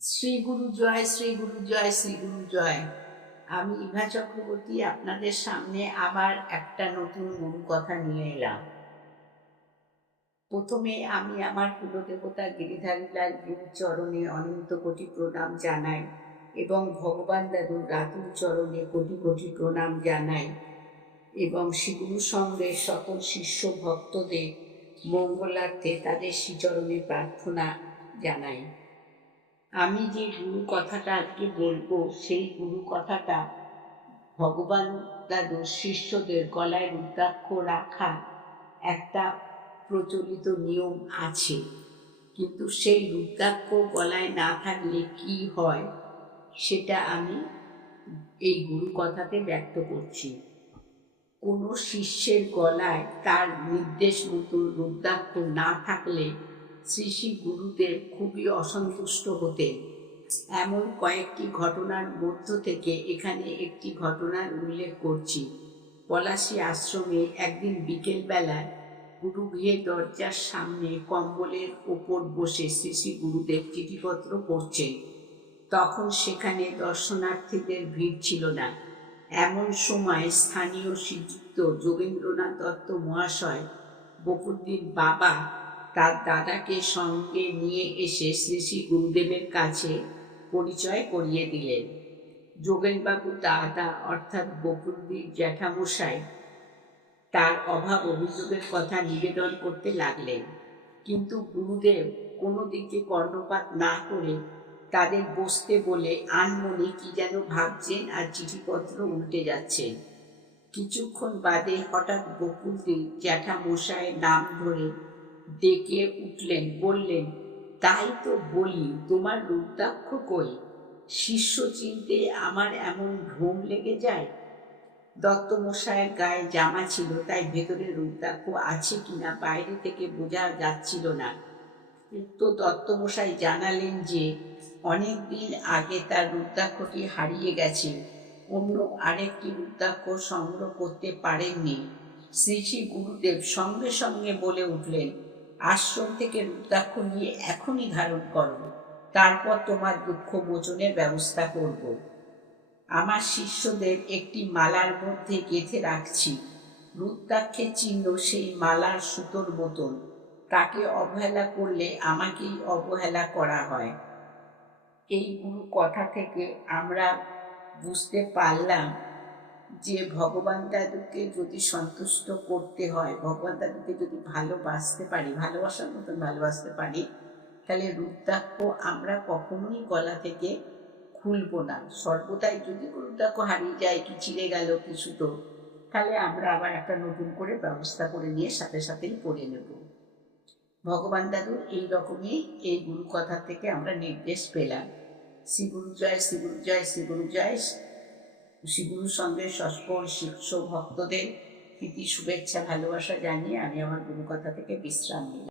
শ্রী গুরু জয়, শ্রী গুরু জয়, শ্রী গুরু জয়। আমি ইভা চক্রবর্তী আপনাদের সামনে আবার একটা নতুন গুরু কথা নিয়ে এলাম। প্রথমে আমি আমার কুলদেবতা গিরিধারীলাল গুরুর চরণে অনন্ত কোটি প্রণাম জানাই এবং ভগবান দাদুর রাতুল চরণে কোটি কোটি প্রণাম জানাই এবং শ্রীগুরুর সঙ্গে সকল শিষ্য ভক্তদের মঙ্গলার্থে তাদের শ্রীচরণে প্রার্থনা জানাই। আমি যে গুরু কথাটা আজকে বলবো, সেই গুরু কথাটা ভগবান দাদুর শিষ্যদের গলায় রুদ্রাক্ষ রাখা একটা প্রচলিত নিয়ম আছে, কিন্তু সেই রুদ্রাক্ষ গলায় না থাকলে কি হয় সেটা আমি এই গুরু কথাতে ব্যক্ত করছি। কোনো শিষ্যের গলায় তার নির্দেশ মতো রুদ্রাক্ষ না থাকলে শ্রী শ্রী গুরুদেব খুবই অসন্তুষ্ট হতেন। এমন কয়েকটি ঘটনার মধ্য থেকে এখানে একটি ঘটনার উল্লেখ করছি। পলাশী আশ্রমে একদিন বিকেলবেলায় গুরুগৃহের দরজার সামনে কম্বলের ওপর বসে শ্রী শ্রী গুরুদেব চিঠিপত্র পড়ছেন। তখন সেখানে দর্শনার্থীদের ভিড় ছিল না। এমন সময় স্থানীয় শ্রীযুক্ত যোগেন্দ্রনাথ দত্ত মহাশয় বকুলদির বাবা তার দাদাকে সঙ্গে নিয়ে এসে শ্রী শ্রী গুরুদেবের কাছে পরিচয় করিয়ে দিলেন। যোগেনবাবু দাদা অর্থাৎ বকুলদির জ্যাঠামশাই তার অভাব অভিযোগের কথা নিবেদন করতে লাগলেন, কিন্তু গুরুদেব কোনো দিকে কর্ণপাত না করে তাদের বসতে বলে আনমনে কি যেন ভাবছেন আর চিঠিপত্র উল্টে যাচ্ছেন। কিছুক্ষণ বাদে হঠাৎ বকুলদি জ্যাঠামশায়ের নাম ধরে ডেকে উঠলেন, বললেন, তাই তো বলি, তোমার রুদ্রাক্ষ কই? শিষ্য চিনতে আমার এমন ভ্রম লেগে যায়। দত্তমশায়ের গায়ে জামা ছিল, তাই ভেতরে রুদ্রাক্ষ আছে কিনা বাইরে থেকে বোঝা যাচ্ছিল না। উক্ত দত্তমশাই জানালেন যে অনেক দিন আগে তার রুদ্রাক্ষটি হারিয়ে গেছে, অন্য আরেকটি রুদ্রাক্ষ সংগ্রহ করতে পারেননি। শ্রী শ্রী গুরুদেব সঙ্গে সঙ্গে বলে উঠলেন, আশ্রম থেকে রুদ্রাক্ষ নিয়ে এখনই ধারণ করো, তারপর তোমার দুঃখ মোচনের ব্যবস্থা করব। আমার শিষ্যদের একটি মালার মধ্যে গেঁথে রাখছি, রুদ্রাক্ষের চিহ্ন সেই মালার সুতোর মতন। তাকে অবহেলা করলে আমাকেই অবহেলা করা হয়। এই গুরু কথা থেকে আমরা বুঝতে পারলাম যে ভগবান দাদুকে যদি সন্তুষ্ট করতে হয়, ভগবান দাদুকে যদি ভালোবাসতে পারি, ভালোবাসার মতন ভালোবাসতে পারি, তাহলে রুদ্রাক্ষ আমরা কখনোই গলা থেকে খুলব না। সর্বদাই যদি রুদ্রাক্ষ হারিয়ে যায়, কি ছিঁড়ে গেল কিছু, তো তাহলে আমরা আবার একটা নতুন করে ব্যবস্থা করে নিয়ে সাথে সাথেই পড়ে নেব। ভগবান দাদুর এই রকমই এই গুরু কথা থেকে আমরা নির্দেশ পেলাম। শ্রী গুরু জয়, শ্রী গুরু জয়, শ্রী গুরু জয়। শ্রীগুরুর সঙ্গে সকল শিষ্য ভক্তদের প্রীতি শুভেচ্ছা ভালোবাসা জানিয়ে আমি আমার গুরু কথা থেকে বিশ্রাম নিলাম।